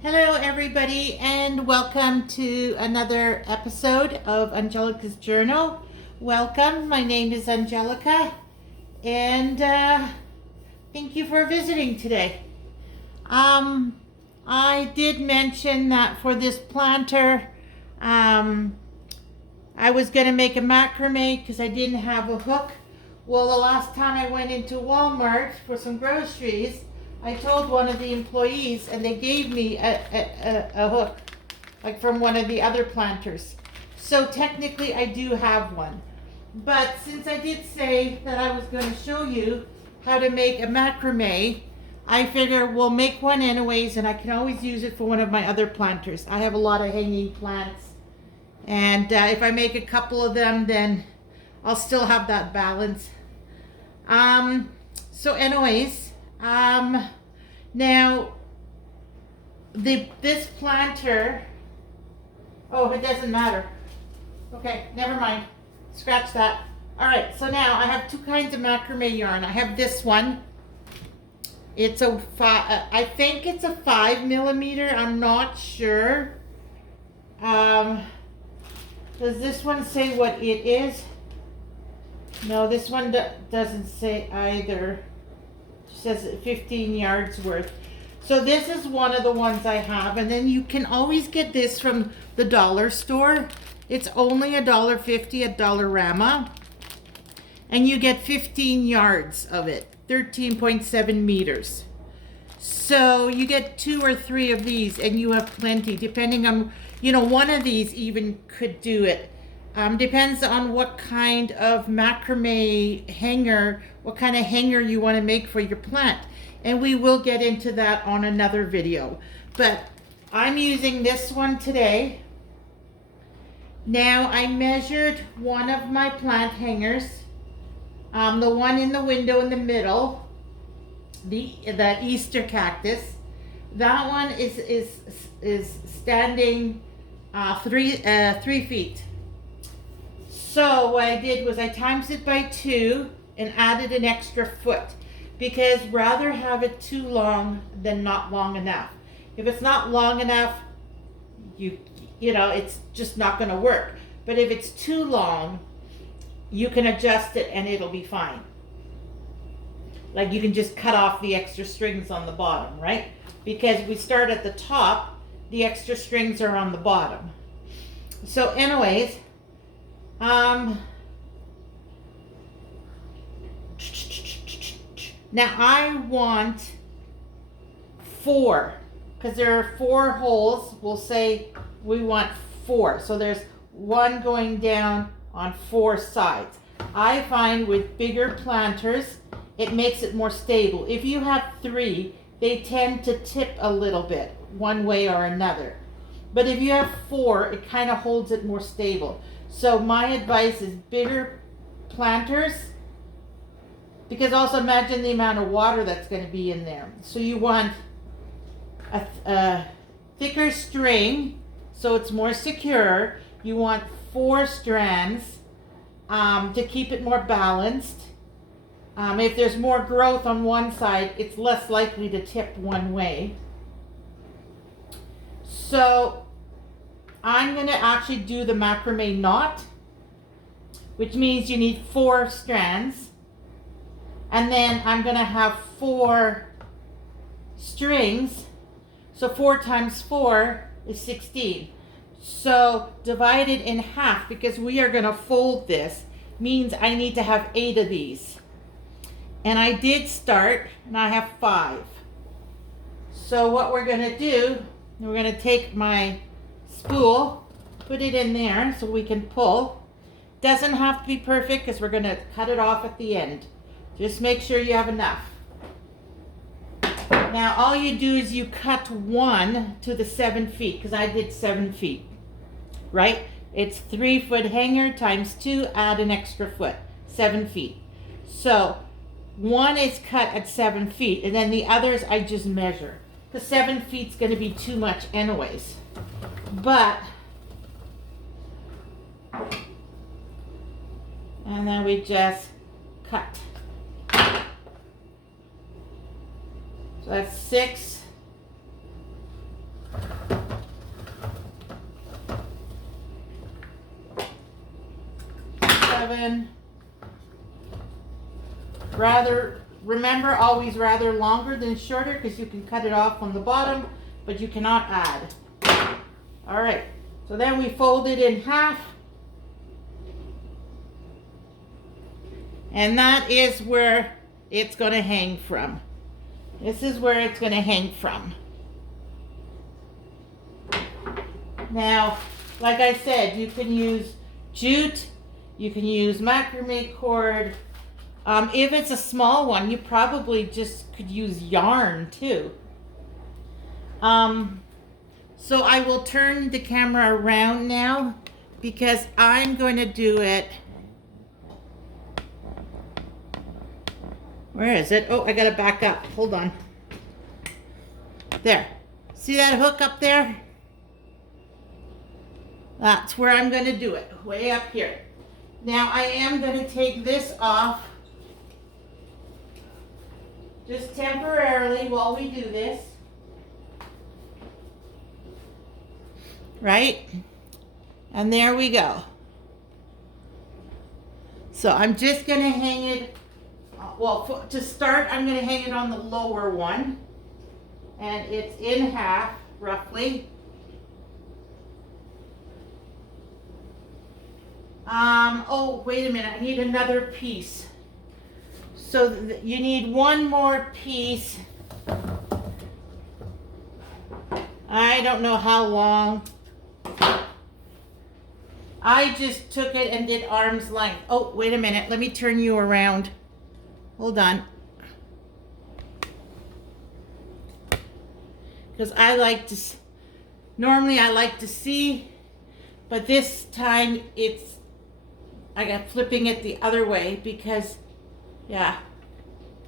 Hello, everybody, and welcome to another episode of Angelika's Journal. Welcome. My name is Angelika, and thank you for visiting today. I did mention that for this planter, I was going to make a macrame because I didn't have a hook. Well, the last time I went into Walmart for some groceries, I told one of the employees and they gave me a hook, like from one of the other planters. So technically I do have one. But since I did say that I was going to show you how to make a macrame, I figure we'll make one anyways, and I can always use it for one of my other planters. I have a lot of hanging plants, and if I make a couple of them, then I'll still have that balance. So anyways, now this planter, oh, it doesn't matter. Okay, never mind. Scratch that. All right, so now I have two kinds of macrame yarn. I have this one. It's I think it's a 5 millimeter. I'm not sure. Does this one say what it is? No, this one doesn't say either. It says 15 yards worth. So this is one of the ones I have, and then you can always get this from the dollar store. It's only $1.50 at Dollarama, and you get 15 yards of it, 13.7 meters. So you get 2 or 3 of these, and you have plenty. Depending on, one of these even could do it. Depends on what kind of macrame hanger, what kind of hanger you want to make for your plant. And we will get into that on another video. But I'm using this one today. Now I measured one of my plant hangers. The one in the window in the middle, the Easter cactus. That one is standing 3 feet. So what I did was I times it by 2 and added an extra foot, because rather have it too long than not long enough. If it's not long enough, it's just not going to work. But if it's too long, you can adjust it and it'll be fine. Like you can just cut off the extra strings on the bottom, right? Because we start at the top, the extra strings are on the bottom. So anyways, now I want 4, because there are 4 holes. We'll say we want 4. So there's one going down on 4 sides. I find with bigger planters, it makes it more stable. If you have 3, they tend to tip a little bit one way or another. But if you have 4, it kind of holds it more stable. So my advice is bigger planters, because also imagine the amount of water that's going to be in there. So you want a thicker string so it's more secure. You want 4 strands to keep it more balanced. If there's more growth on one side, it's less likely to tip one way. So I'm going to actually do the macrame knot, which means you need 4 strands. And then I'm going to have 4 strings. So 4 times 4 is 16. So divide it in half, because we are going to fold this, means I need to have 8 of these. And I did start, and I have 5. So what we're going to do, we're going to take my spool, put it in there so we can pull. Doesn't have to be perfect, because we're going to cut it off at the end. Just make sure you have enough. Now all you do is you cut 1 to the 7 feet, because I did 7 feet, right? It's 3 foot hanger times 2, add an extra foot, 7 feet. So 1 is cut at 7 feet, and then the others I just measure, because 7 feet's going to be too much anyways. But, and then we just cut. So that's 6, in. Remember, always rather longer than shorter, because you can cut it off on the bottom, but you cannot add. All right, so then we fold it in half. And that is where it's going to hang from. This is where it's going to hang from. Now, like I said, you can use jute, you can use macrame cord. If it's a small one, you probably just could use yarn too. So I will turn the camera around now because I'm going to do it. Where is it? Oh, I got to back up. Hold on. There. See that hook up there? That's where I'm going to do it, way up here. Now I am going to take this off just temporarily while we do this. Right? And there we go. So I'm just going to hang it, well, to start, I'm going to hang it on the lower one. And it's in half, roughly. Oh, wait a minute, I need another piece. So you need one more piece. I don't know how long. I just took it and did arm's length. Oh, wait a minute, let me turn you around. Hold on. Because I like to, normally I like to see, but this time I got flipping it the other way because, yeah,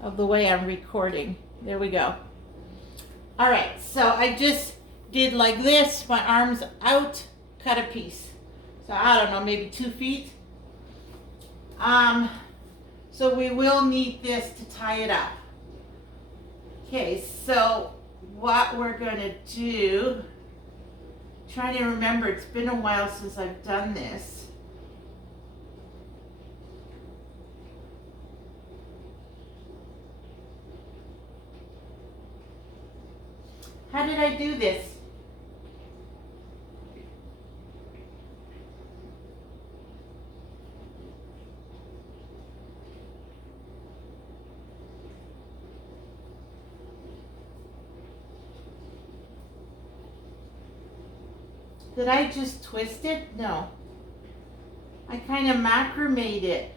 of the way I'm recording. There we go. All right, so I just did like this, my arms out, cut a piece. So I don't know, maybe 2 feet. So we will need this to tie it up. Okay, so what we're gonna do, trying to remember, it's been a while since I've done this. How did I do this? Did I just twist it? No. I kind of macrame'd it.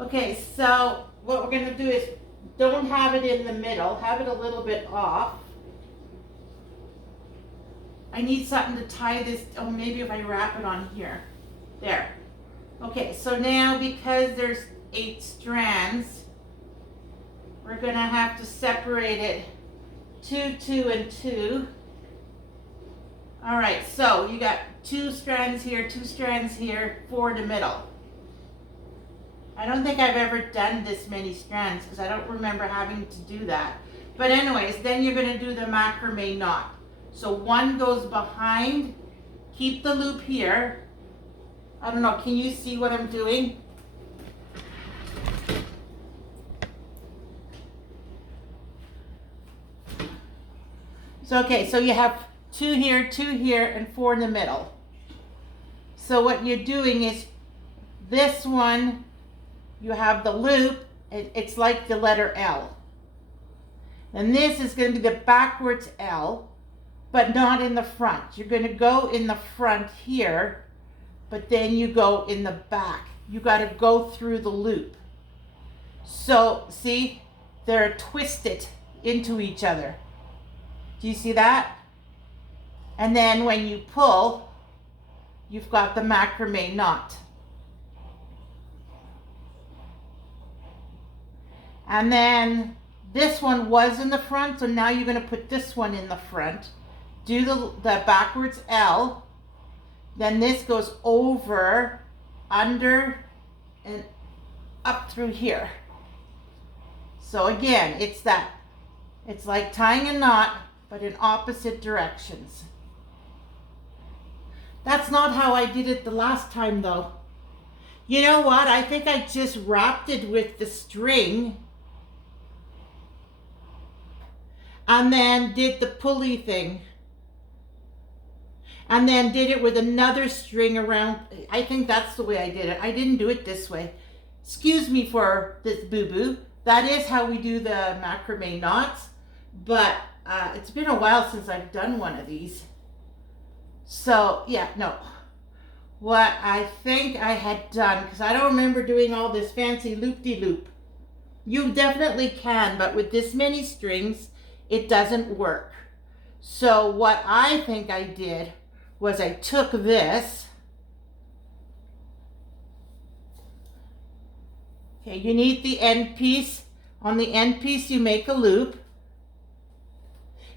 Okay, so what we're going to do is don't have it in the middle. Have it a little bit off. I need something to tie this. Oh, maybe if I wrap it on here. There. Okay, so now because there's 8 strands, we're going to have to separate it 2, 2, and 2. All right, so you got 2 strands here, 2 strands here, 4 in the middle. I don't think I've ever done this many strands because I don't remember having to do that. But anyways, then you're going to do the macrame knot. So 1 goes behind, keep the loop here. I don't know, can you see what I'm doing? So okay, so you have 2 here, and 4 in the middle. So what you're doing is this one, you have the loop, it's like the letter L. And this is going to be the backwards L, but not in the front. You're going to go in the front here, but then you go in the back. You got to go through the loop. So see, they're twisted into each other. Do you see that? And then when you pull, you've got the macrame knot. And then this one was in the front, so now you're going to put this one in the front. Do the backwards L. Then this goes over, under, and up through here. So again, it's like tying a knot, but in opposite directions. That's not how I did it the last time though. You know what? I think I just wrapped it with the string and then did the pulley thing. And then did it with another string around. I think that's the way I did it. I didn't do it this way. Excuse me for this boo-boo. That is how we do the macrame knots. But it's been a while since I've done one of these. So, yeah, no. What I think I had done, because I don't remember doing all this fancy loop-de-loop. You definitely can, but with this many strings, it doesn't work. So what I think I did was I took this. Okay, you need the end piece. On the end piece, you make a loop.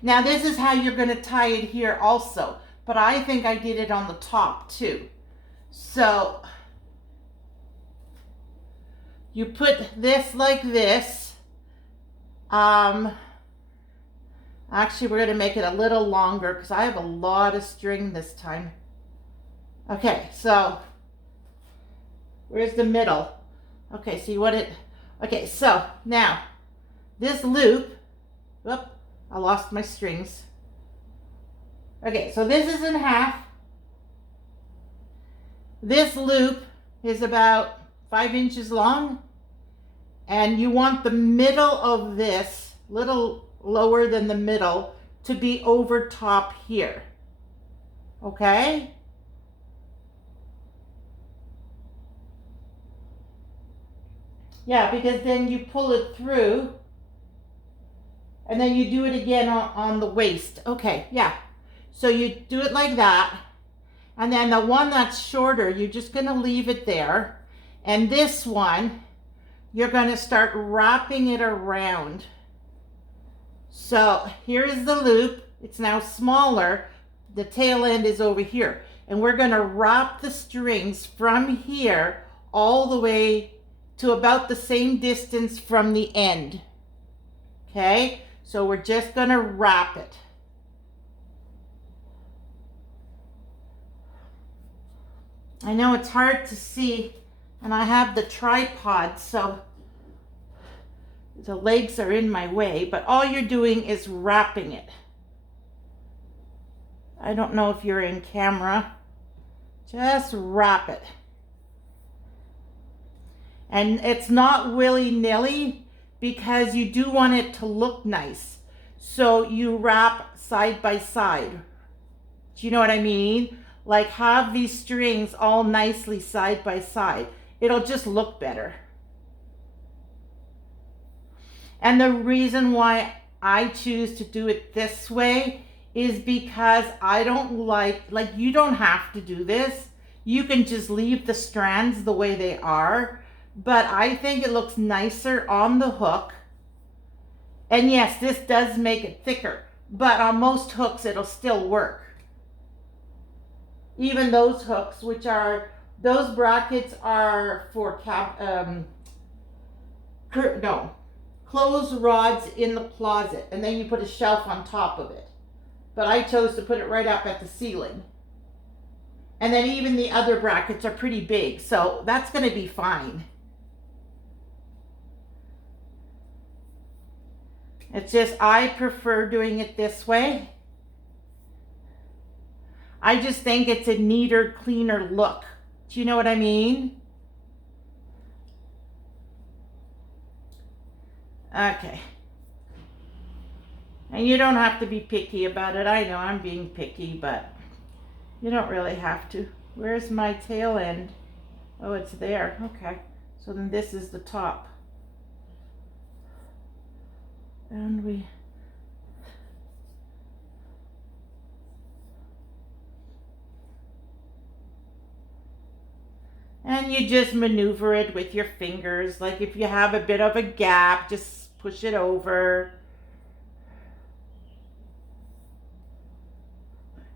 Now this is how you're going to tie it here also, but I think I did it on the top too. So you put this like this. Actually, we're going to make it a little longer because I have a lot of string this time. Okay, so where's the middle? Okay, so you want it. Okay, so now this loop. Whoop, I lost my strings. Okay, so this is in half. This loop is about 5 inches long, and you want the middle of this, little lower than the middle, to be over top here. Okay? Yeah, because then you pull it through, and then you do it again on the waist. Okay, yeah. So you do it like that. And then the one that's shorter, you're just going to leave it there. And this one, you're going to start wrapping it around. So here is the loop. It's now smaller. The tail end is over here. And we're going to wrap the strings from here all the way to about the same distance from the end. Okay? So we're just going to wrap it. I know it's hard to see, and I have the tripod, so the legs are in my way, but all you're doing is wrapping it. I don't know if you're in camera. Just wrap it. And it's not willy-nilly because you do want it to look nice. So you wrap side by side. Do you know what I mean? Like have these strings all nicely side by side. It'll just look better. And the reason why I choose to do it this way is because I don't like you don't have to do this. You can just leave the strands the way they are. But I think it looks nicer on the hook. And yes, this does make it thicker. But on most hooks, it'll still work. Even those hooks, which are, those brackets are for clothes rods in the closet. And then you put a shelf on top of it. But I chose to put it right up at the ceiling. And then even the other brackets are pretty big. So that's going to be fine. It's just, I prefer doing it this way. I just think it's a neater, cleaner look. Do you know what I mean? Okay. And you don't have to be picky about it. I know I'm being picky, but you don't really have to. Where's my tail end? Oh, it's there. Okay. So then this is the top. And you just maneuver it with your fingers. Like if you have a bit of a gap, just push it over.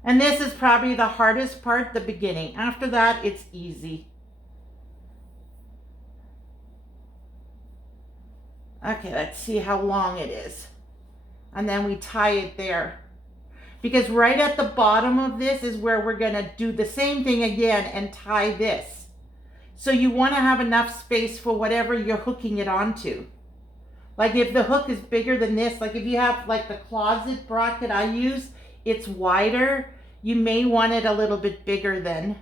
And this is probably the hardest part, the beginning. After that, it's easy. Okay, let's see how long it is. And then we tie it there. because right at the bottom of this is where we're going to do the same thing again and tie this. So you want to have enough space for whatever you're hooking it onto. Like if the hook is bigger than this, like if you have like the closet bracket I use, it's wider, you may want it a little bit bigger then.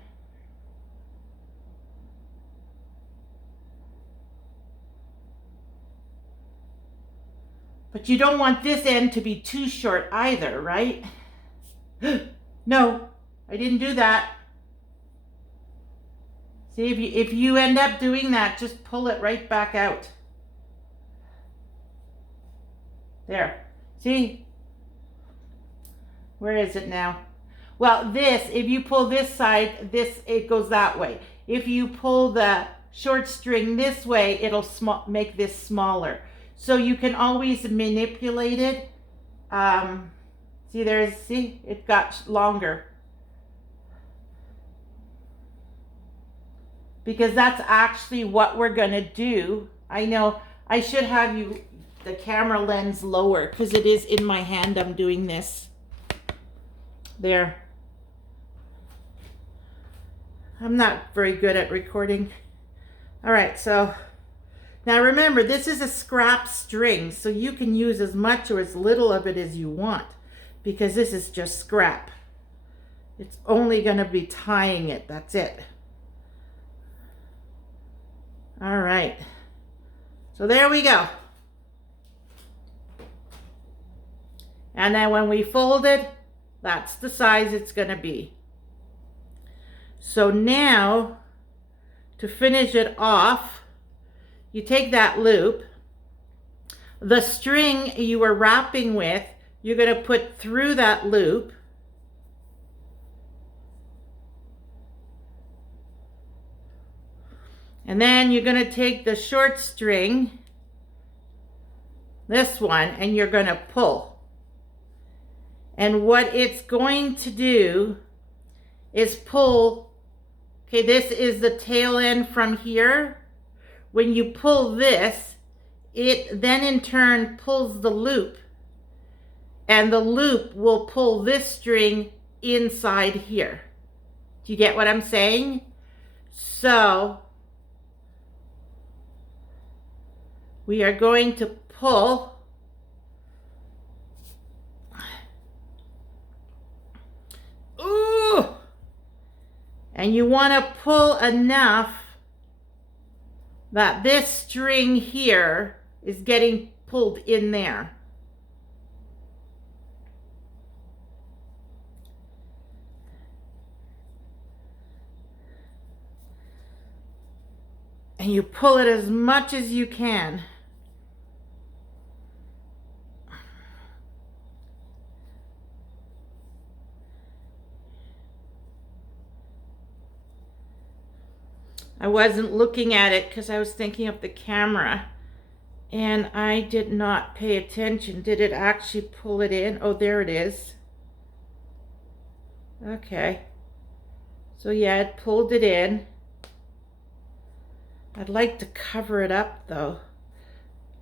But you don't want this end to be too short either, right? No, I didn't do that. See, if you end up doing that, just pull it right back out. There. See? Where is it now? Well, this, if you pull this side, it goes that way. If you pull the short string this way, it'll make this smaller. So you can always manipulate it. See, it got longer. Because that's actually what we're gonna do. I know I should have the camera lens lower because it is in my hand I'm doing this. There. I'm not very good at recording. All right, so now remember, this is a scrap string, so you can use as much or as little of it as you want because this is just scrap. It's only going to be tying it, that's it. All right, so there we go. And then when we fold it, that's the size it's going to be. So now, to finish it off, you take that loop, the string you were wrapping with, you're going to put through that loop. And then you're going to take the short string, this one, and you're going to pull. And what it's going to do is pull, okay, this is the tail end from here. When you pull this, it then in turn pulls the loop, and the loop will pull this string inside here. Do you get what I'm saying? So we are going to pull and you want to pull enough that this string here is getting pulled in there. And you pull it as much as you can. I wasn't looking at it because I was thinking of the camera and I did not pay attention. Did it actually pull it in? Oh, there it is. Okay. So yeah, it pulled it in. I'd like to cover it up though.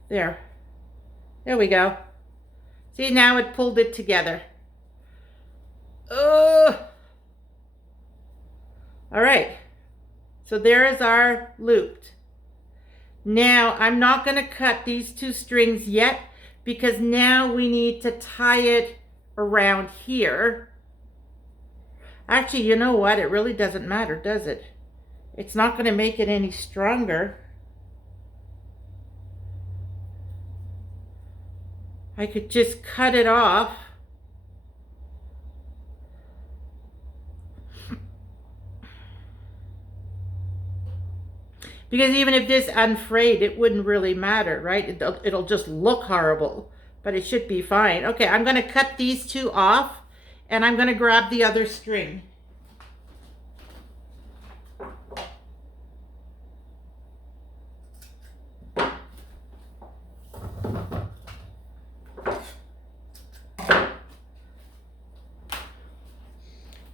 There. There we go. See, now it pulled it together. Oh. All right. So there is our looped. Now I'm not going to cut these two strings yet because now we need to tie it around here. Actually, you know what? It really doesn't matter, does it? It's not going to make it any stronger. I could just cut it off. Because even if this unfrayed, it wouldn't really matter, right? It'll just look horrible, but it should be fine. Okay, I'm going to cut these two off, and I'm going to grab the other string.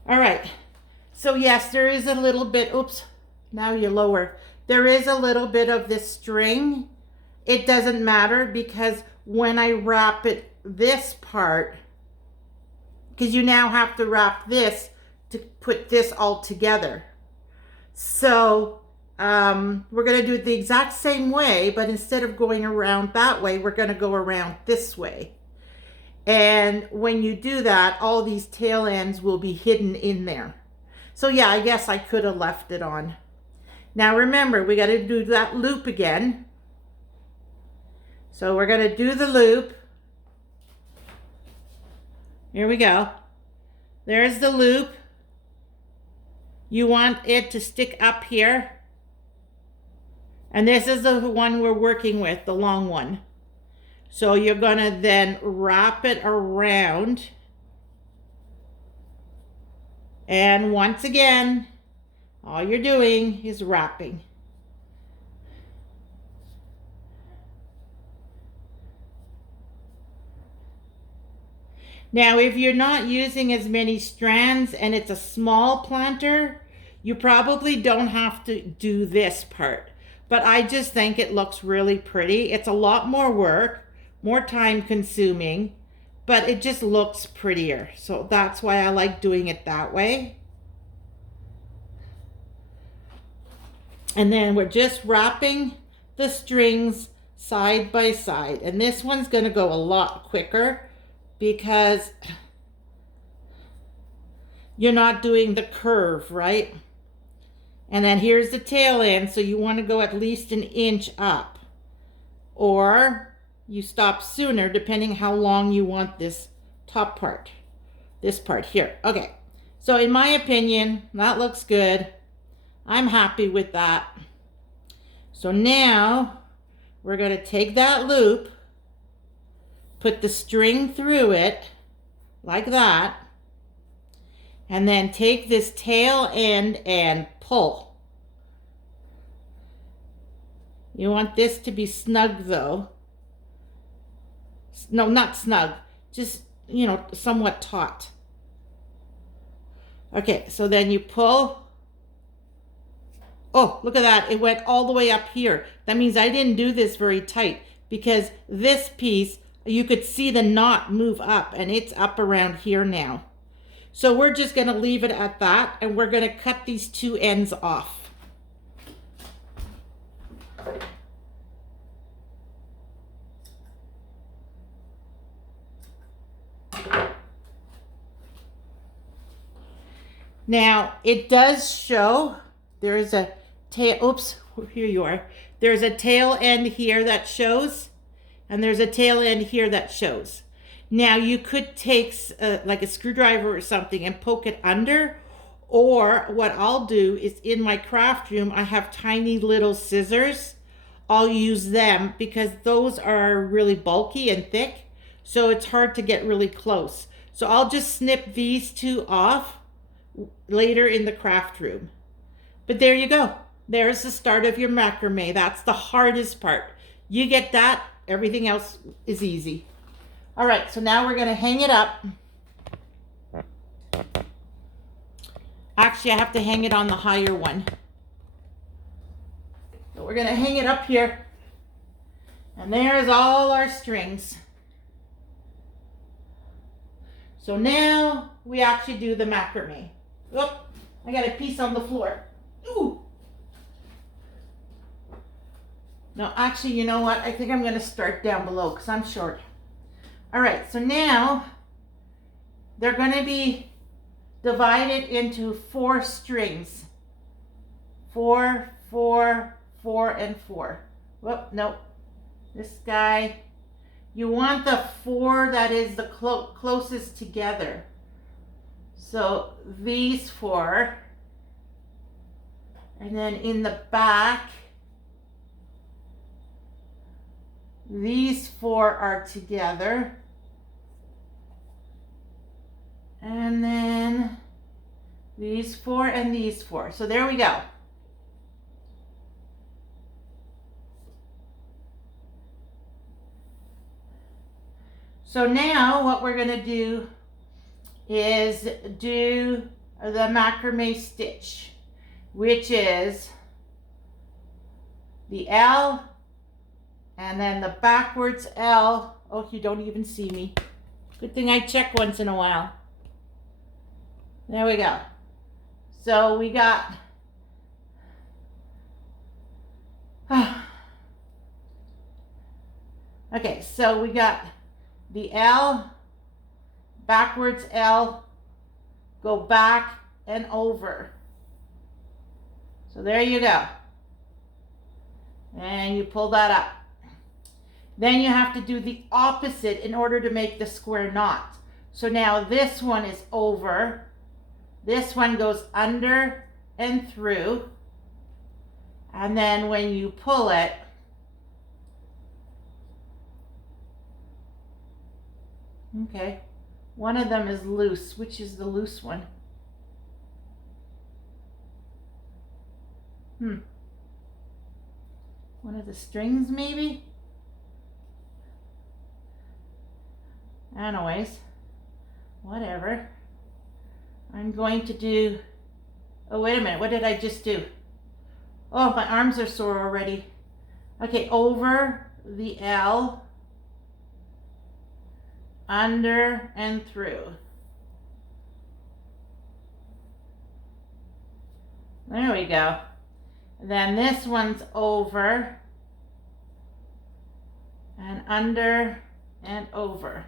All right, so yes, there is a little bit, oops, now you're lower. There is a little bit of this string. It doesn't matter because when I wrap it, this part, because you now have to wrap this to put this all together. So we're going to do it the exact same way, but instead of going around that way, we're going to go around this way. And when you do that, all these tail ends will be hidden in there. So yeah, I guess I could have left it on. Now remember, we got to do that loop again. So we're going to do the loop. Here we go. There's the loop. You want it to stick up here. And this is the one we're working with, the long one. So you're going to then wrap it around. And once again, all you're doing is wrapping. Now, if you're not using as many strands and it's a small planter, you probably don't have to do this part. But I just think it looks really pretty. It's a lot more work, more time consuming, but it just looks prettier. So that's why I like doing it that way. And then we're just wrapping the strings side by side. And this one's going to go a lot quicker because you're not doing the curve, right? And then here's the tail end, so you want to go at least an inch up. Or you stop sooner, depending how long you want this top part. This part here. Okay, so in my opinion, that looks good. I'm happy with that. So now we're going to take that loop, put the string through it like that, and then take this tail end and pull. You want this to be snug though. No, not snug, just, you know, somewhat taut. Okay, so then you pull. Oh, look at that. It went all the way up here. That means I didn't do this very tight because this piece, you could see the knot move up and it's up around here now. So we're just going to leave it at that and we're going to cut these two ends off. Now it does show there is a tail, oops, here you are. There's a tail end here that shows, and there's a tail end here that shows. Now you could take like a screwdriver or something and poke it under, or what I'll do is in my craft room, I have tiny little scissors. I'll use them because those are really bulky and thick, so it's hard to get really close. So I'll just snip these two off later in the craft room. But there you go. There's the start of your macrame. That's the hardest part. You get that, everything else is easy. All right, so now we're going to hang it up. Actually, I have to hang it on the higher one. So we're going to hang it up here. And there's all our strings. So now we actually do the macrame. Oh, I got a piece on the floor. Ooh. No, actually, you know what? I think I'm going to start down below because I'm short. All right, so now they're going to be divided into 4 strings. 4, 4, 4, and 4. Whoop, nope. This guy. You want the 4 that is the closest together. So these 4. And then in the back, these 4 are together. And then these 4 and these 4. So there we go. So now what we're going to do is do the macrame stitch, which is the L and then the backwards L. Oh, you don't even see me. Good thing I check once in a while. There we go. So we got okay, so we got the L, backwards L, go back and over. So there you go. And you pull that up. Then you have to do the opposite in order to make the square knot. So now this one is over. This one goes under and through. And then when you pull it, okay, one of them is loose. Which is the loose one? One of the strings maybe? Anyways, whatever. I'm going to do, oh wait a minute, what did I just do? Oh, my arms are sore already. Okay, over the L, under and through. There we go. Then this one's over and under and over.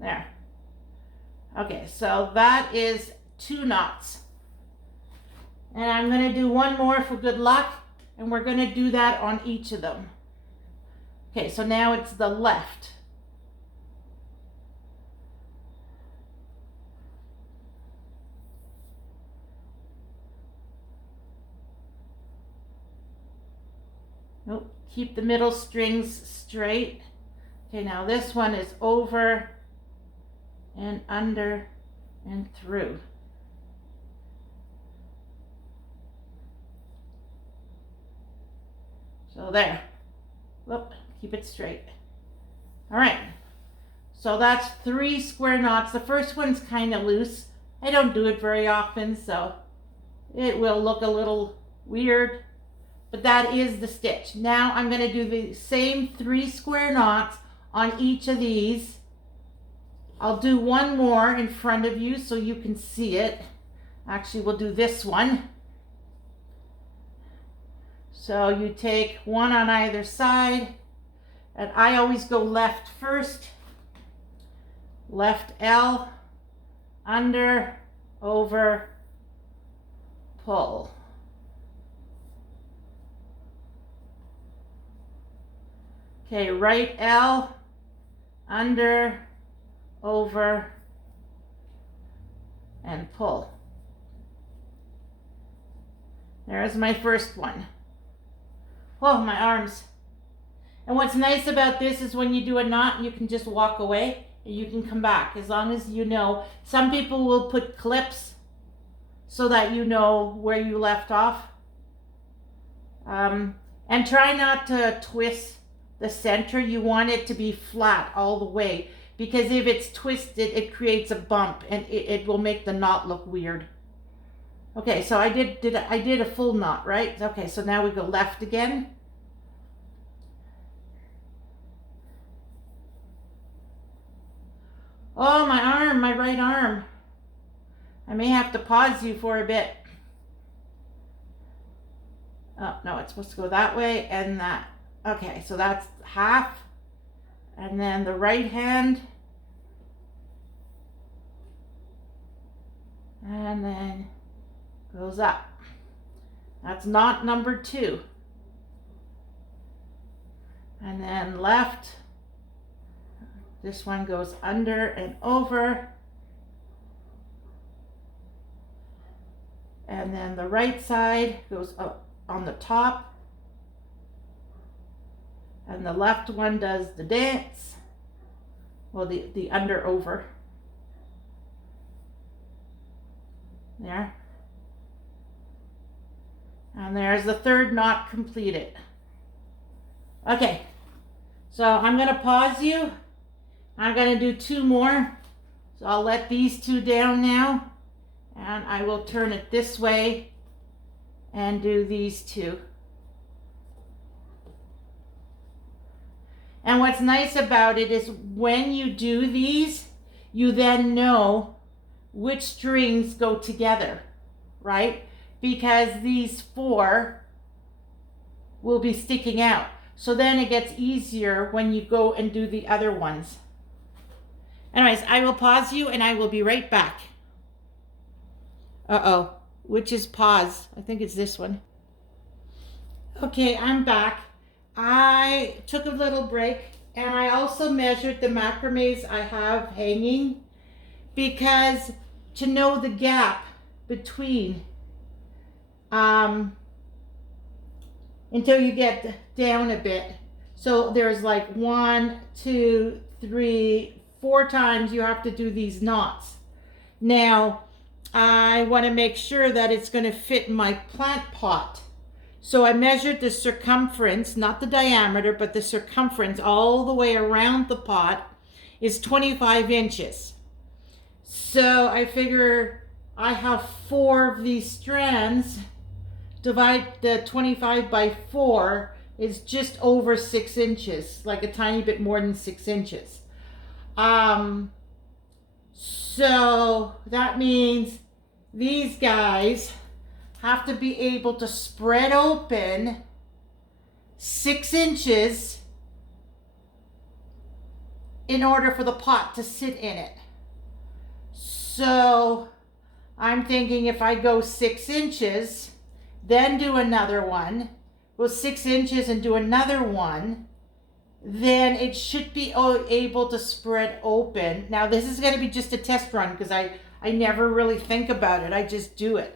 There. Okay, so that is 2 knots. And I'm going to do one more for good luck, and we're going to do that on each of them. Okay, so now it's the left. Nope, keep the middle strings straight. Okay, now this one is over and under and through. So there. Whoop, keep it straight. All right. So that's 3 square knots. The first one's kind of loose. I don't do it very often, so it will look a little weird, but that is the stitch. Now I'm going to do the same 3 square knots on each of these. I'll do one more in front of you so you can see it. Actually, we'll do this one. So you take one on either side, and I always go left first. Left L, under, over, pull. Okay, right L, under, over, and pull. There's my first one. Oh, my arms. And what's nice about this is when you do a knot, you can just walk away and you can come back as long as you know. Some people will put clips so that you know where you left off. And try not to twist the center. You want it to be flat all the way, because if it's twisted, it creates a bump and it will make the knot look weird. Okay, so I did a full knot, right? Okay, so now we go left again. Oh, my arm, my right arm. I may have to pause you for a bit. Oh, no, it's supposed to go that way and that. Okay, so that's half. And then the right hand. And then goes up. That's knot number 2. And then left. This one goes under and over. And then the right side goes up on the top. And the left one does the dance. Well, the under over. There. And there's the third knot completed. Okay, so I'm going to pause you. I'm going to do 2 more. So I'll let these 2 down now. And I will turn it this way and do these 2. And what's nice about it is when you do these, you then know which strings go together, right? Because these 4 will be sticking out. So then it gets easier when you go and do the other ones. Anyways, I will pause you and I will be right back. Uh-oh, which is pause? I think it's this one. Okay, I'm back. I took a little break and I also measured the macrames I have hanging, because to know the gap between until you get down a bit. So there's like 1, 2, 3, 4 times you have to do these knots. Now, I want to make sure that it's going to fit my plant pot. So I measured the circumference, not the diameter, but the circumference all the way around the pot is 25 inches. So I figure I have 4 of these strands. Divide the 25 by 4 is just over 6 inches, like a tiny bit more than 6 inches. So that means these guys have to be able to spread open 6 inches in order for the pot to sit in it. So I'm thinking if I go 6 inches, then do another one, go 6 inches and do another one, then it should be able to spread open. Now this is going to be just a test run because I never really think about it. I just do it.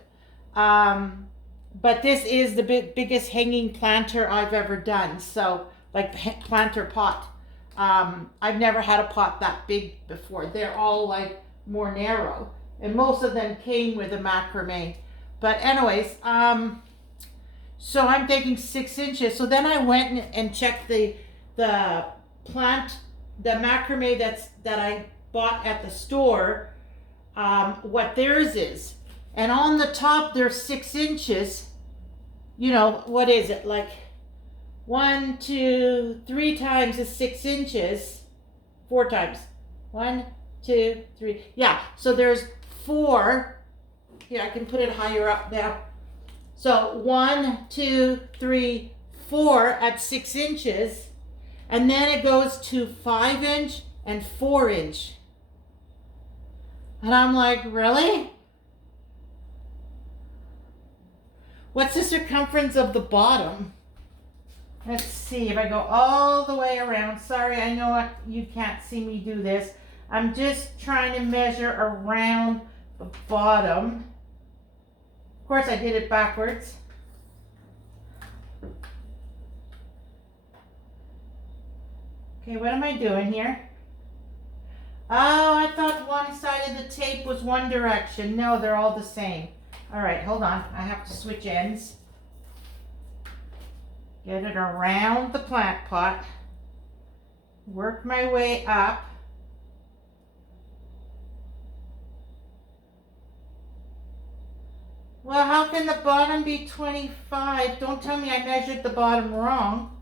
But this is the biggest hanging planter I've ever done. So like planter pot. I've never had a pot that big before. They're all like more narrow. And most of them came with a macrame. But anyways, so I'm thinking 6 inches. So then I went and checked the macrame that I bought at the store, what theirs is. And on the top, there's 6 inches. You know, what is it? Like 1, 2, 3 times is 6 inches. 4 times. 1, 2, 3. Yeah, so there's 4. Here, I can put it higher up now. So 1, 2, 3, 4 at 6 inches. And then it goes to 5 inch and 4 inch. And I'm like, really? What's the circumference of the bottom? Let's see if I go all the way around. Sorry, I know you can't see me do this. I'm just trying to measure around the bottom. Of course, I did it backwards. Okay, what am I doing here? Oh, I thought one side of the tape was one direction. No, they're all the same. All right, hold on. I have to switch ends. Get it around the plant pot. Work my way up. Well, how can the bottom be 25? Don't tell me I measured the bottom wrong.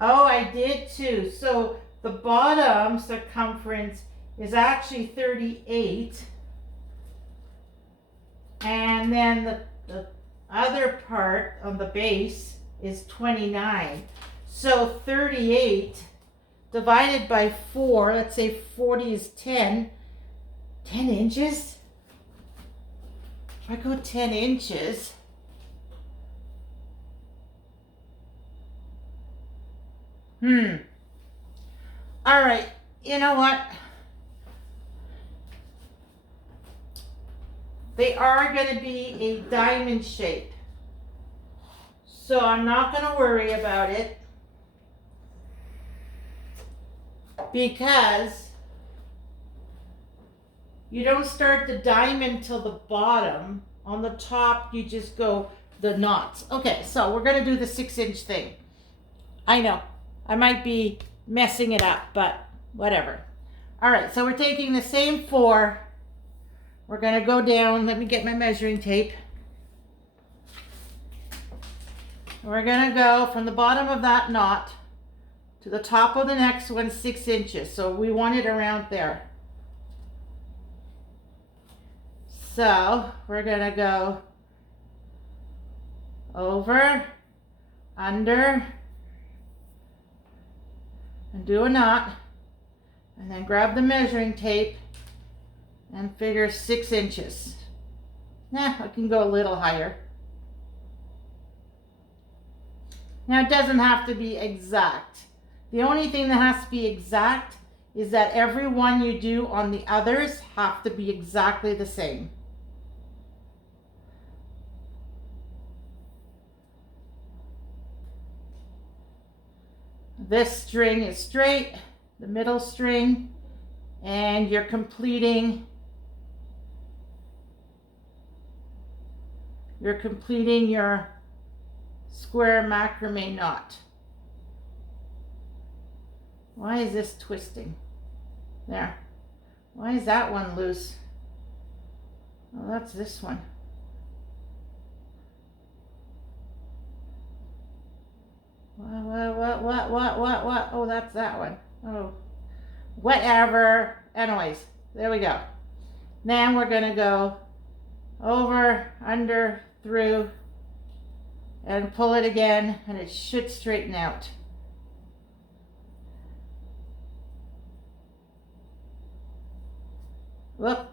Oh, I did too. So the bottom circumference is actually 38. And then the other part of the base is 29. So 38 divided by 4, let's say 40 is 10. 10 inches? If I go 10 inches, all right, you know what? They are going to be a diamond shape. So I'm not going to worry about it because you don't start the diamond till the bottom. On the top, you just go the knots. Okay, so we're going to do the 6 inch thing. I know, I might be messing it up, but whatever. All right, so we're taking the same 4. We're going to go down. Let me get my measuring tape. We're gonna go from the bottom of that knot to the top of the next one, 6 inches. So we want it around there. So we're gonna go over, under, and do a knot, and then grab the measuring tape and figure 6 inches. Nah, I can go a little higher. Now it doesn't have to be exact. The only thing that has to be exact is that every one you do on the others have to be exactly the same. This string is straight, the middle string, and you're completing your square macrame knot. Why is this twisting? There. Why is that one loose? Oh, that's this one. What? Oh, that's that one. Oh, whatever. Anyways, there we go. Now we're gonna go over, under, through, and pull it again, and it should straighten out. Whoop.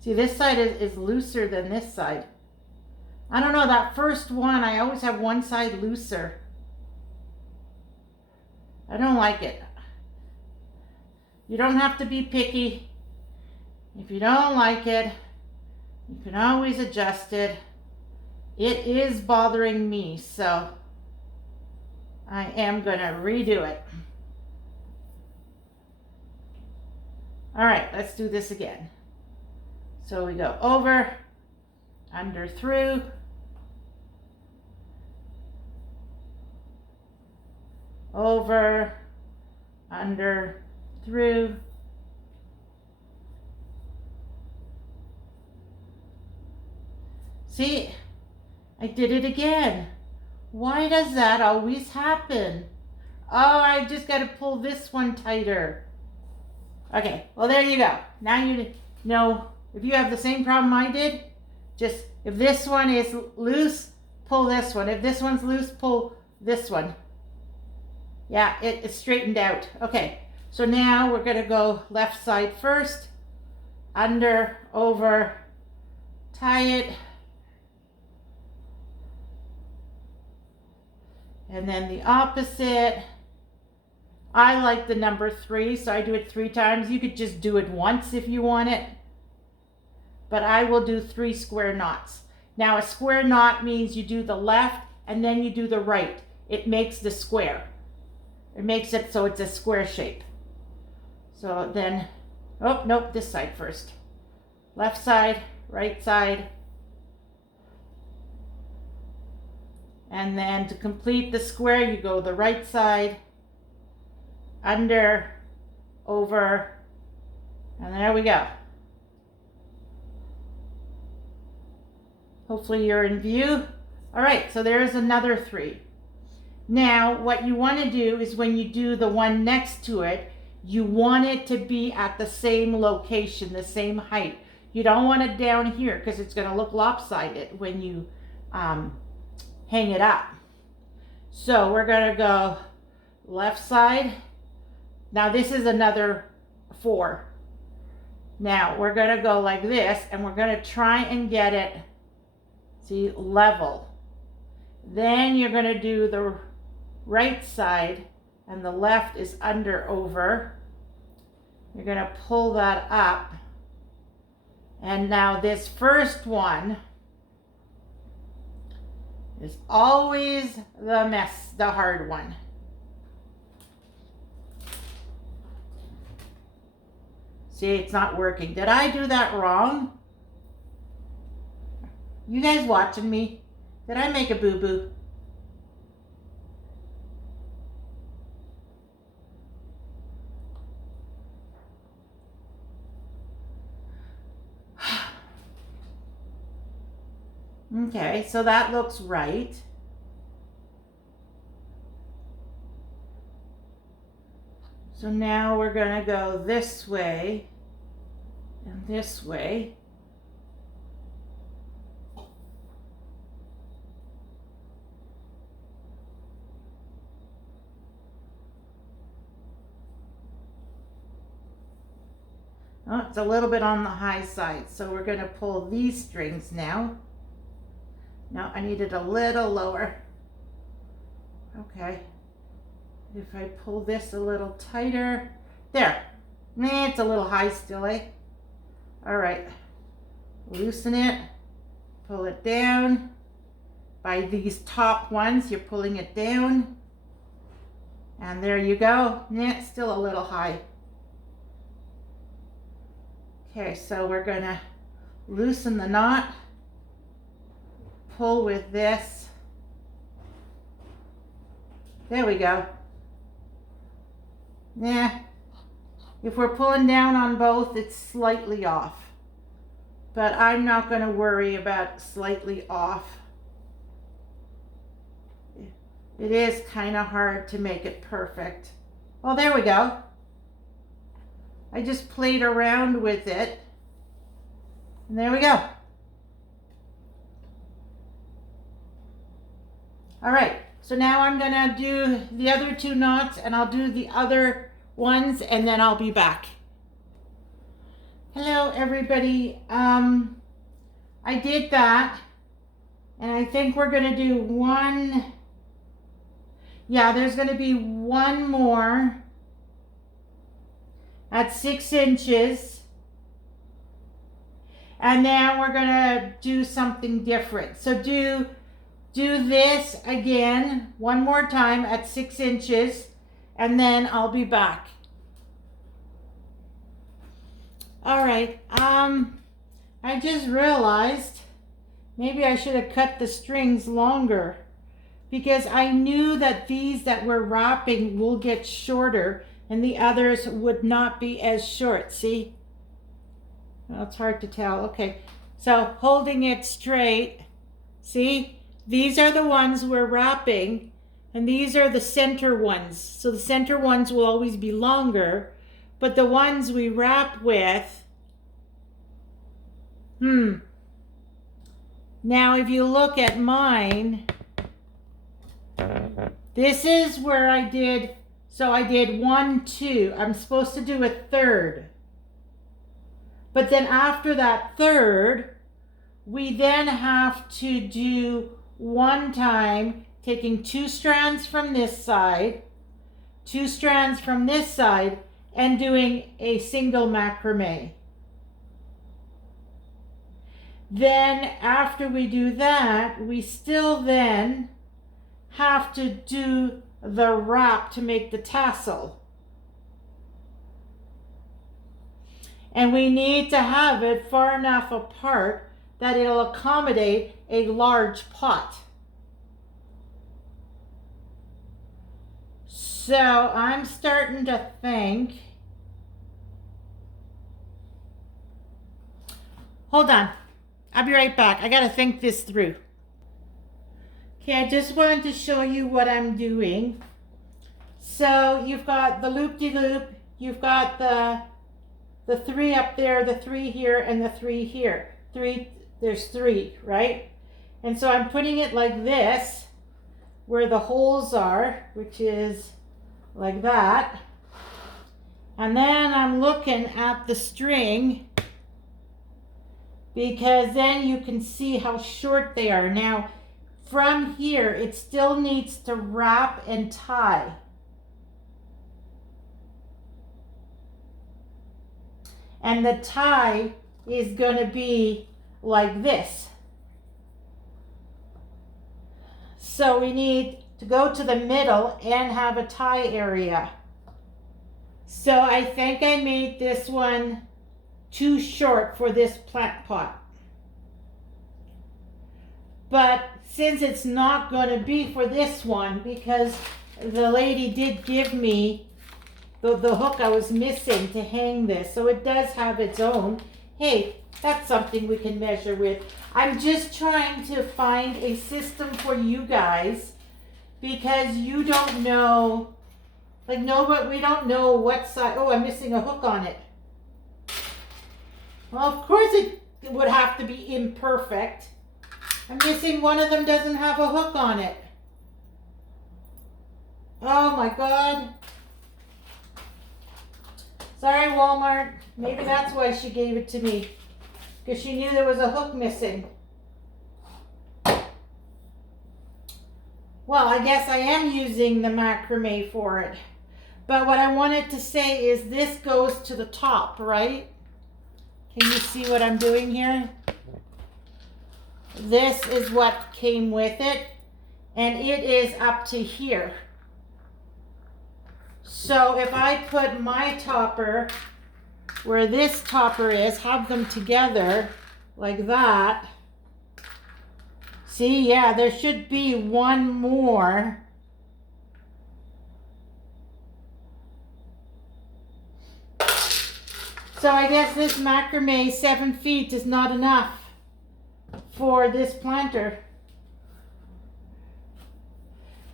See, this side is looser than this side. I don't know, that first one, I always have one side looser. I don't like it. You don't have to be picky. If you don't like it, you can always adjust it. It is bothering me, so I am gonna redo it. All right, let's do this again. So we go over, under, through, over, under, through, see, I did it again. Why does that always happen? Oh, I just got to pull this one tighter. Okay, well, there you go. Now you know, if you have the same problem I did, just if this one is loose, pull this one. If this one's loose, pull this one. Yeah, it's straightened out. Okay, so now we're gonna go left side first, under, over, tie it, and then the opposite. I like the number 3, so I do it 3 times. You could just do it once if you want it, but I will do 3 square knots. Now a square knot means you do the left and then you do the right. It makes the square. It makes it so it's a square shape. So then, oh, nope, this side first. Left side, right side. And then to complete the square, you go the right side, under, over, and there we go. Hopefully you're in view. All right, so there's another 3. Now, what you want to do is when you do the one next to it, you want it to be at the same location, the same height. You don't want it down here because it's going to look lopsided when you hang it up. So we're going to go left side. Now this is another 4. Now we're going to go like this, and we're going to try and get it, see, level. Then you're going to do the right side, and the left is under, over. You're going to pull that up. And now this first one is always the hard one. See, it's not working. Did I do that wrong? You guys watching me? Did I make a boo-boo? Okay, so that looks right. So now we're gonna go this way and this way. Oh, it's a little bit on the high side, so we're gonna pull these strings now. No, I need it a little lower. Okay. If I pull this a little tighter, there. It's a little high still, eh? All right. Loosen it, pull it down. By these top ones, you're pulling it down. And there you go. It's still a little high. Okay, so we're gonna loosen the knot, pull with this. There we go. If we're pulling down on both, it's slightly off. But I'm not gonna worry about slightly off. It is kind of hard to make it perfect. Oh, there we go. I just played around with it. And there we go. All right, so now I'm gonna do the other two knots and I'll do the other ones and then I'll be back. Hello, everybody. I did that and I think we're gonna do one. Yeah, there's gonna be one more at 6 inches. And then we're gonna do something different. So do this again one more time at 6 inches and then I'll be back. All right, I just realized maybe I should have cut the strings longer because I knew that these that we're wrapping will get shorter and the others would not be as short. See? Well, it's hard to tell. Okay, so holding it straight, see? These are the ones we're wrapping and these are the center ones. So the center ones will always be longer, but the ones we wrap with, now if you look at mine, this is where I did, so I did 1, 2. I'm supposed to do a third. But then after that third, we then have to do one time, taking 2 strands from this side, 2 strands from this side, and doing a single macrame. Then after we do that, we still then have to do the wrap to make the tassel. And we need to have it far enough apart that it'll accommodate a large pot. So I'm starting to think, hold on, I'll be right back. I gotta think this through. Okay, I just wanted to show you what I'm doing. So you've got the loop-de-loop, you've got the 3 up there, the 3 here, and the 3 here. There's 3, right? And so I'm putting it like this, where the holes are, which is like that. And then I'm looking at the string because then you can see how short they are. Now, from here, it still needs to wrap and tie. And the tie is going to be like this. So we need to go to the middle and have a tie area. So I think I made this one too short for this plant pot. But since it's not going to be for this one, because the lady did give me the hook I was missing to hang this, so it does have its own hey, that's something we can measure with. I'm just trying to find a system for you guys because you don't know, like nobody, we don't know what size. Oh, I'm missing a hook on it. Well, of course it would have to be imperfect. I'm missing one of them, doesn't have a hook on it. Oh my God. Sorry, Walmart. Maybe that's why she gave it to me. Because she knew there was a hook missing. Well, I guess I am using the macrame for it. But what I wanted to say is this goes to the top, right? Can you see what I'm doing here? This is what came with it. And it is up to here. So if I put my topper where this topper is, have them together like that. See, yeah, there should be one more. So I guess this macrame 7 feet is not enough for this planter.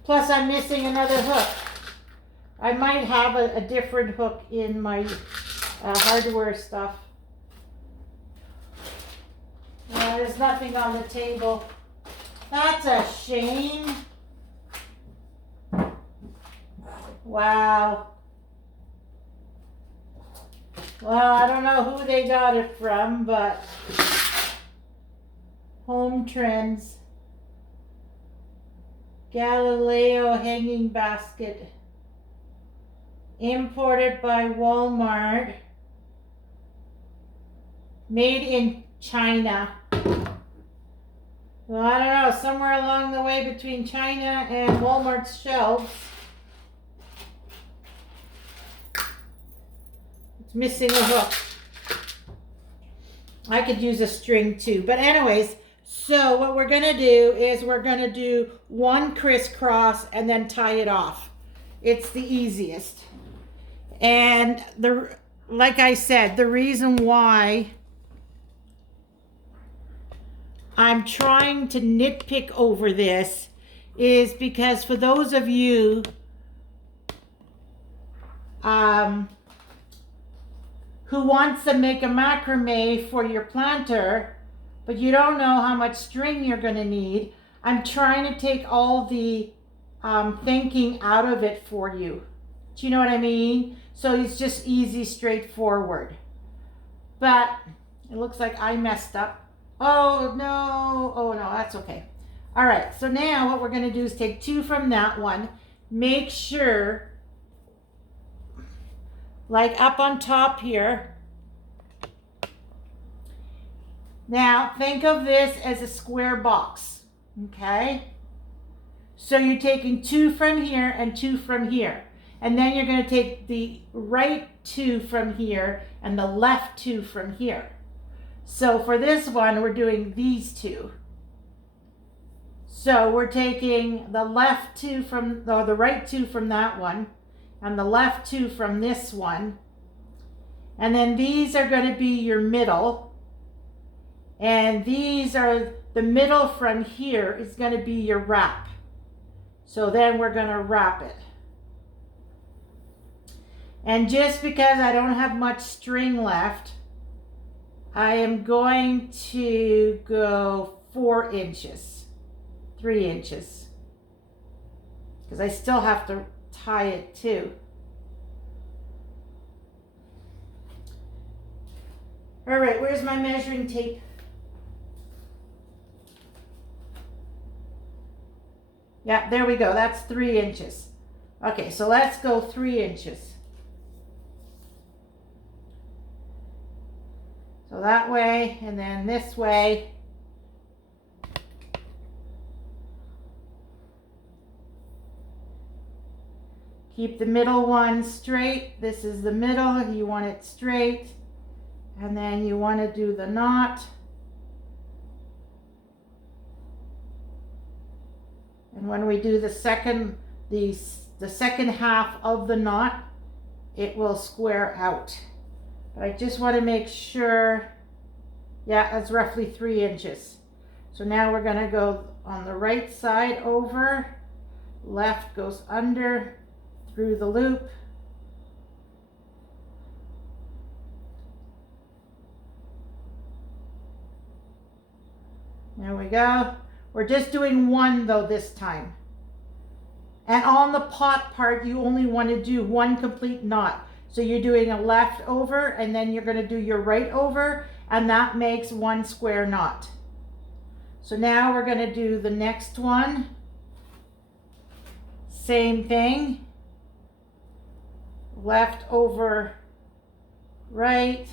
Plus I'm missing another hook. I might have a different hook in my hardware stuff. There's nothing on the table. That's a shame. Wow. Well, I don't know who they got it from, but Home Trends. Galileo hanging basket. Imported by Walmart. Made in China. Well, I don't know, somewhere along the way between China and Walmart's shelves. It's missing a hook. I could use a string too. But anyways, so what we're going to do is we're going to do one crisscross and then tie it off. It's the easiest. And like I said, the reason why I'm trying to nitpick over this is because for those of you who wants to make a macrame for your planter, but you don't know how much string you're going to need, I'm trying to take all the thinking out of it for you. Do you know what I mean? So it's just easy, straightforward. But it looks like I messed up. Oh no, that's okay. All right, so now what we're gonna do is take 2 from that one, make sure, like up on top here. Now think of this as a square box, okay? So you're taking 2 from here and 2 from here. And then you're gonna take the right 2 from here and the left 2 from here. So for this one, we're doing these 2. So we're taking the left 2 from, or the right 2 from that one, and the left 2 from this one. And then these are going to be your middle. And these are, the middle from here is going to be your wrap. So then we're going to wrap it. And just because I don't have much string left, I am going to go 4 inches, 3 inches, because I still have to tie it too. All right, where's my measuring tape? Yeah, there we go, that's 3 inches. Okay, so let's go 3 inches. So that way, and then this way. Keep the middle one straight. This is the middle, you want it straight. And then you want to do the knot. And when we do the second half of the knot, it will square out. But I just want to make sure Yeah, that's roughly 3 inches. So now we're going to go on the right side over, left goes under, through the loop. There we go. We're just doing one though this time. And on the pot part, you only want to do one complete knot. So you're doing a left over and then you're going to do your right over, and that makes one square knot. So now we're going to do the next one. Same thing. Left over, right.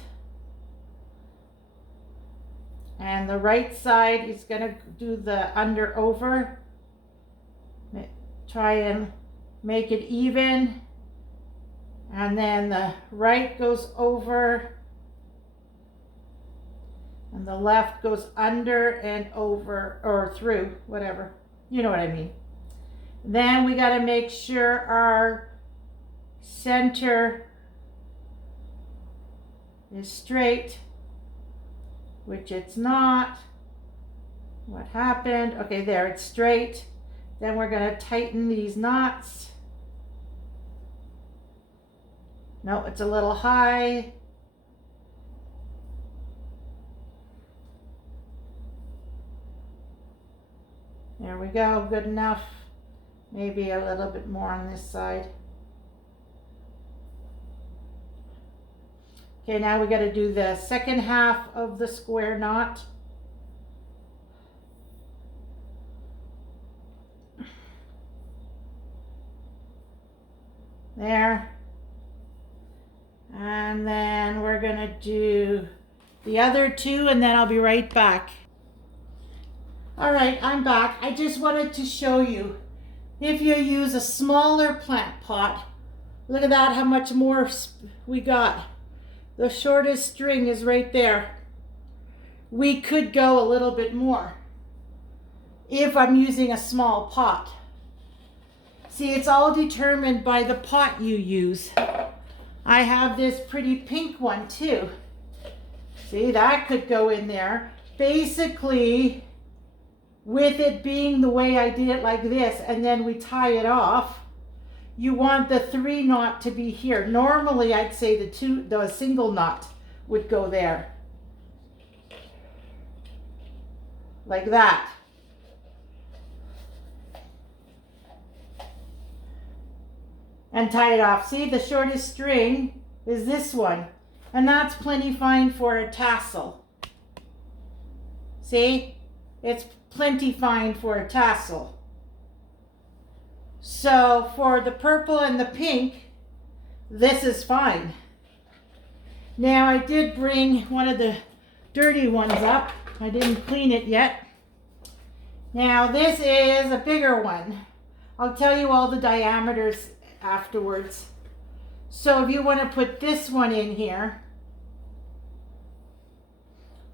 And the right side is going to do the under over. Try and make it even. And then the right goes over. And the left goes under and over, or through, whatever. You know what I mean. Then we got to make sure our center is straight, which it's not. What happened? Okay, there, it's straight. Then we're going to tighten these knots. No, it's a little high. There we go, good enough. Maybe a little bit more on this side. Okay, now we got to do the second half of the square knot. There. And then we're going to do the other two, and then I'll be right back. All right, I'm back. I just wanted to show you, if you use a smaller plant pot, look at that, how much more we got. The shortest string is right there. We could go a little bit more if I'm using a small pot. See, it's all determined by the pot you use. I have this pretty pink one too. See, that could go in there. Basically, with it being the way I did it like this, and then we tie it off, you want the 3 knot to be here. Normally, I'd say the single knot would go there. Like that. And tie it off. See, the shortest string is this one. And that's plenty fine for a tassel. See? It's plenty fine for a tassel. So for the purple and the pink, this is fine. Now I did bring one of the dirty ones up. I didn't clean it yet. Now this is a bigger one. I'll tell you all the diameters afterwards. So if you want to put this one in here,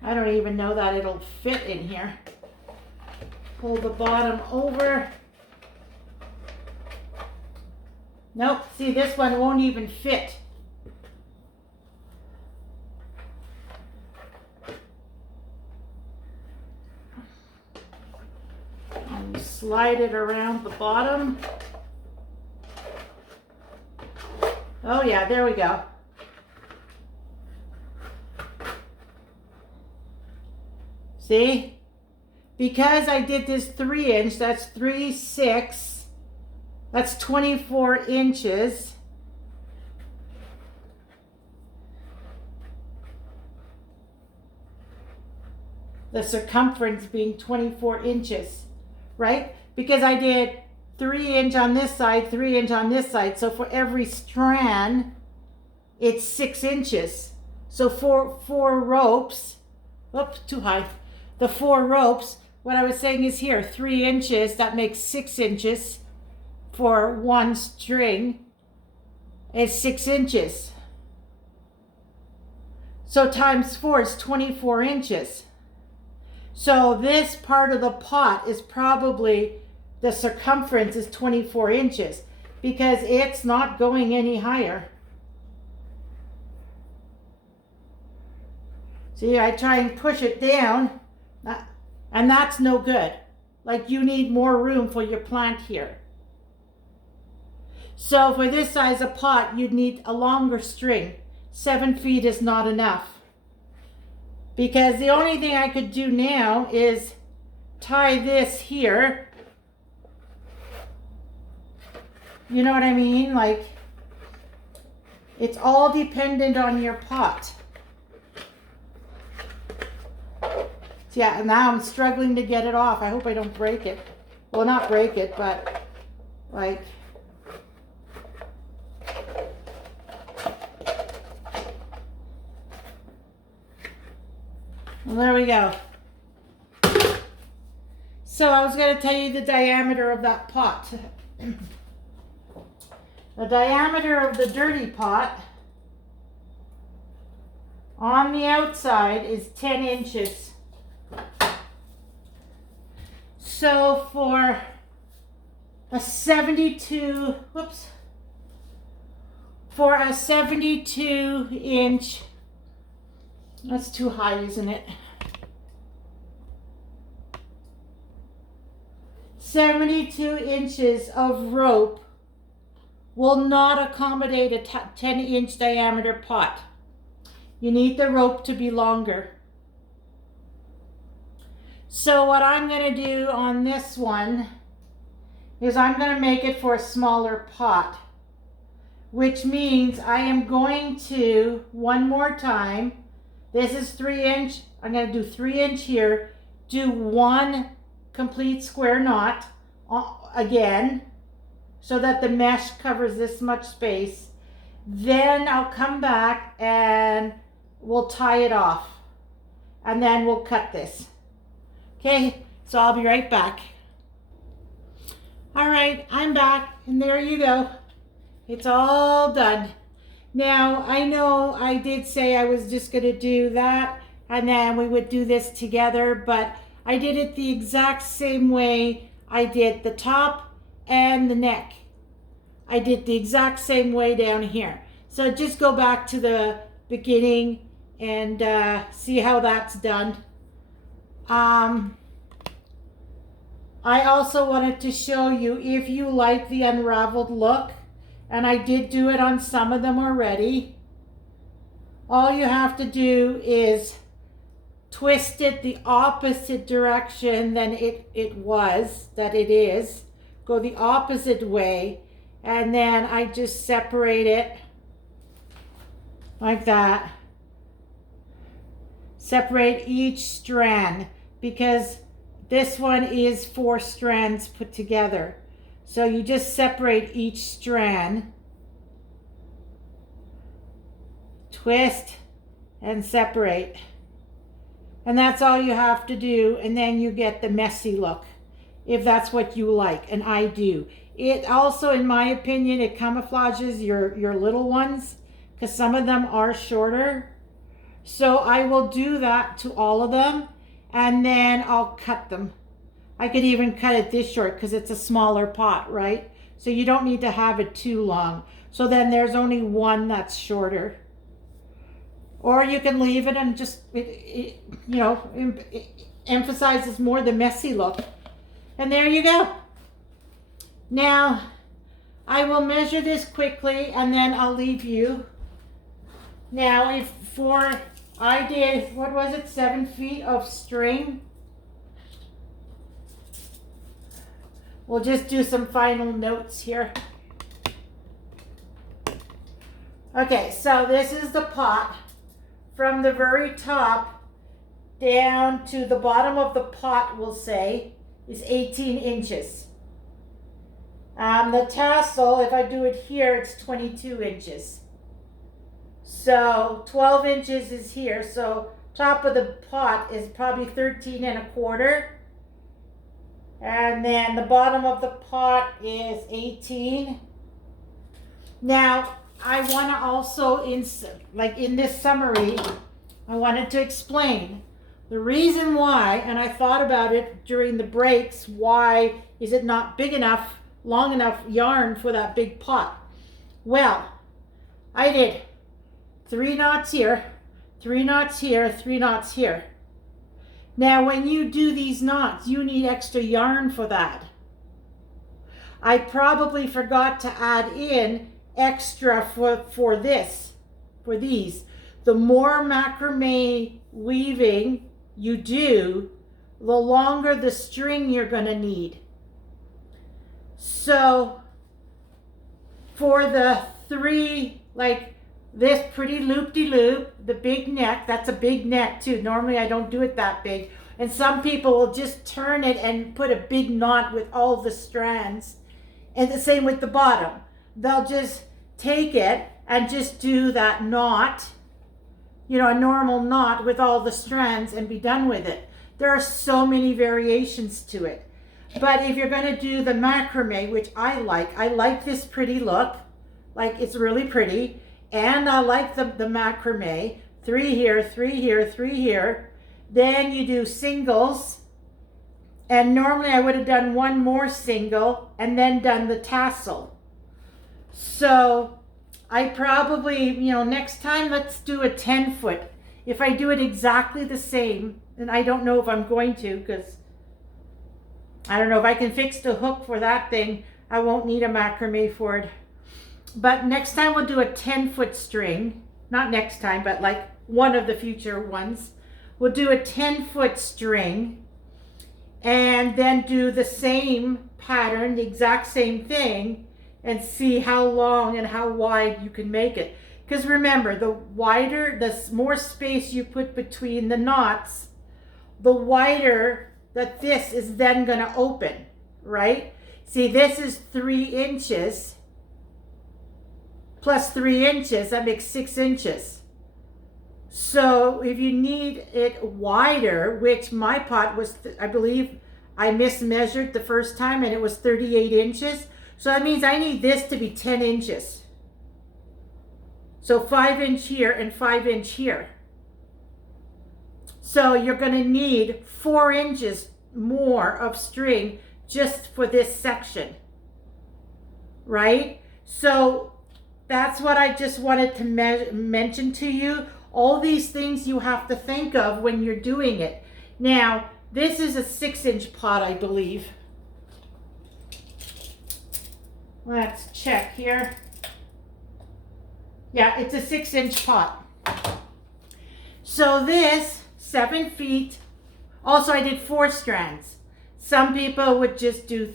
I don't even know that it'll fit in here. Pull the bottom over. Nope, see, this one won't even fit. And slide it around the bottom. Oh yeah, there we go. See? Because I did this 3 inch, that's 3, 6, that's 24 inches. The circumference being 24 inches, right? Because I did 3 inch on this side, 3 inch on this side. So for every strand, it's 6 inches. So for 4 ropes, oops, too high. The 4 ropes, what I was saying is here, 3 inches, that makes 6 inches for one string. It's 6 inches. So times 4 is 24 inches. So this part of the pot is probably, the circumference is 24 inches because it's not going any higher. See, I try and push it down, and that's no good. Like, you need more room for your plant here. So for this size of pot, you'd need a longer string. 7 feet is not enough. Because the only thing I could do now is tie this here. You know what I mean? Like, it's all dependent on your pot. Yeah, now I'm struggling to get it off. I hope I don't break it. Well, not break it, but like... Well, there we go. So I was going to tell you the diameter of that pot. The diameter of the dirty pot on the outside is 10 inches. So for a 72 inch, that's too high, isn't it? 72 inches of rope will not accommodate a 10-inch diameter pot. You need the rope to be longer. So what I'm going to do on this one is I'm going to make it for a smaller pot, which means I am going to, one more time, this is 3 inch, I'm going to do 3 inch here, do 1 complete square knot again, so that the mesh covers this much space. Then I'll come back and we'll tie it off, and then we'll cut this. Okay, so I'll be right back. All right, I'm back, and there you go. It's all done. Now, I know I did say I was just going to do that, and then we would do this together, but I did it the exact same way I did the top and the neck. I did the exact same way down here. So just go back to the beginning and see how that's done. I also wanted to show you, if you like the unraveled look, and I did do it on some of them already, all you have to do is twist it the opposite direction than it is. Go the opposite way, and then I just separate it like that. Separate each strand, because this one is 4 strands put together. So you just separate each strand, twist, and separate. And that's all you have to do, and then you get the messy look, if that's what you like, and I do. It also, in my opinion, it camouflages your little ones, because some of them are shorter. So I will do that to all of them, and then I'll cut them. I could even cut it this short because it's a smaller pot, right? So you don't need to have it too long. So then there's only one that's shorter. Or you can leave it and just, it emphasizes more the messy look. And there you go. Now, I will measure this quickly and then I'll leave you. Now, I did, 7 feet of string. We'll just do some final notes here. Okay, so this is the pot. From the very top down to the bottom of the pot, we'll say, is 18 inches. The tassel, if I do it here, it's 22 inches. So 12 inches is here. So top of the pot is probably 13 1/4. And then the bottom of the pot is 18. Now, I want to also, in this summary, I wanted to explain the reason why, and I thought about it during the breaks, why is it not big enough, long enough yarn for that big pot? Well, I did 3 knots here, 3 knots here, 3 knots here. Now when you do these knots, you need extra yarn for that. I probably forgot to add in extra for these. The more macrame weaving you do, the longer the string you're going to need. So for the 3, like this pretty loop-de-loop, the big neck, that's a big neck too. Normally I don't do it that big. And some people will just turn it and put a big knot with all the strands. And the same with the bottom. They'll just take it and just do that knot, a normal knot with all the strands and be done with it. There are so many variations to it. But if you're going to do the macrame, which I like this pretty look. Like it's really pretty. And I like the macrame. 3 here, 3 here, 3 here. Then you do singles. And normally I would have done 1 more single and then done the tassel. So I probably, next time let's do a 10 foot. If I do it exactly the same, and I don't know if I'm going to, because I don't know if I can fix the hook for that thing. I won't need a macrame for it. But next time we'll do a 10 foot string. Not next time, but like one of the future ones. We'll do a 10 foot string and then do the same pattern, the exact same thing, and see how long and how wide you can make it. Because remember, the wider, the more space you put between the knots, the wider that this is then going to open, right? See, this is 3 inches plus 3 inches, that makes 6 inches. So if you need it wider, which my pot was, I believe I mismeasured the first time and it was 38 inches. So that means I need this to be 10 inches. So 5 inch here and 5 inch here. So you're going to need 4 inches more of string just for this section, right? So that's what I just wanted to mention to you. All these things you have to think of when you're doing it. Now, this is a 6 inch pot, I believe. Let's check here. Yeah, it's a 6 inch pot. So this, 7 feet. Also, I did 4 strands. Some people would just do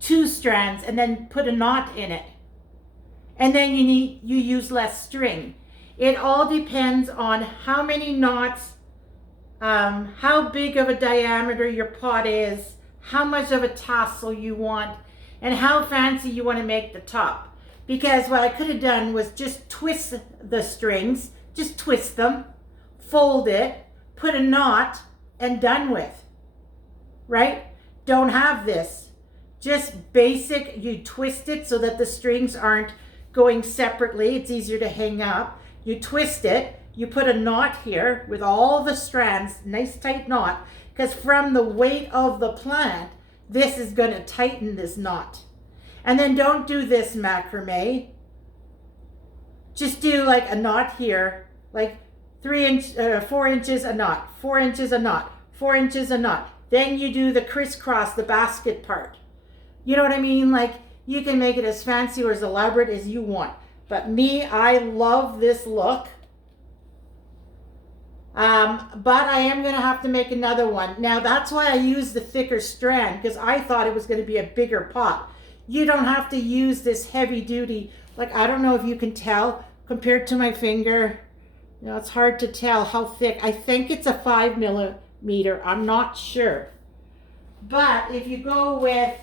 2 strands and then put a knot in it. And then you use less string. It all depends on how many knots, how big of a diameter your pot is, how much of a tassel you want, and how fancy you want to make the top. Because what I could have done was just twist the strings, just twist them, fold it, put a knot, and done with, right? Don't have this. Just basic, you twist it so that the strings aren't going separately. It's easier to hang up. You twist it, you put a knot here with all the strands, nice tight knot, because from the weight of the plant, this is going to tighten this knot. And then don't do this macrame. Just do like a knot here, like 4 inches a knot, 4 inches a knot, 4 inches a knot. Then you do the crisscross, the basket part. You know what I mean? Like you can make it as fancy or as elaborate as you want. But me, I love this look. But I am going to have to make another one. Now, that's why I used the thicker strand, because I thought it was going to be a bigger pot. You don't have to use this heavy duty. Like, I don't know if you can tell compared to my finger. It's hard to tell how thick. I think it's a 5 millimeter. I'm not sure. But if you go with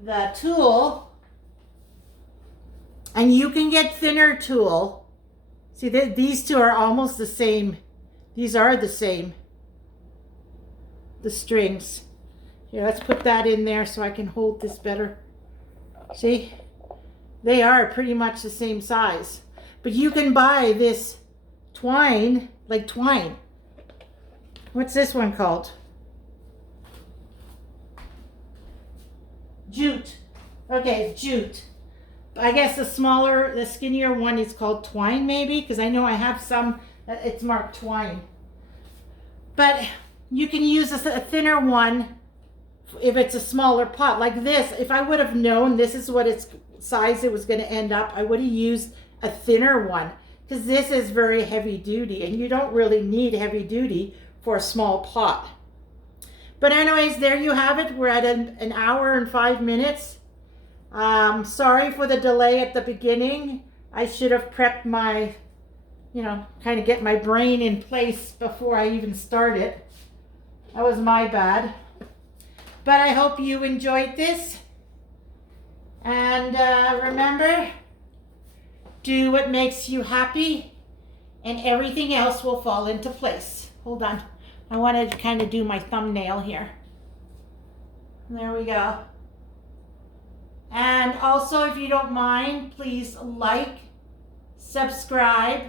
the tool, and you can get thinner tool. See, these two are almost the same. These are the same. The strings. Here, let's put that in there so I can hold this better. See? They are pretty much the same size. But you can buy this twine, like twine. What's this one called? Jute. Okay, jute. I guess the skinnier one is called twine maybe, because I know I have some It's marked twine. But you can use a thinner one if it's a smaller pot. Like this, if I would have known this is what its size it was going to end up, I would have used a thinner one, because this is very heavy duty and you don't really need heavy duty for a small pot. But anyways, there you have it. We're at an hour and 5 minutes. Sorry for the delay at the beginning. I should have prepped my, kind of get my brain in place before I even started. That was my bad. But I hope you enjoyed this. And remember, do what makes you happy and everything else will fall into place. Hold on. I wanted to kind of do my thumbnail here. There we go. And also, if you don't mind, please like, subscribe,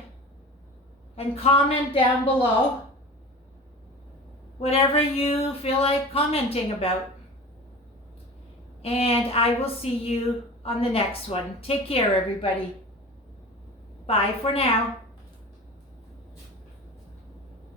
and comment down below whatever you feel like commenting about. And I will see you on the next one. Take care, everybody. Bye for now.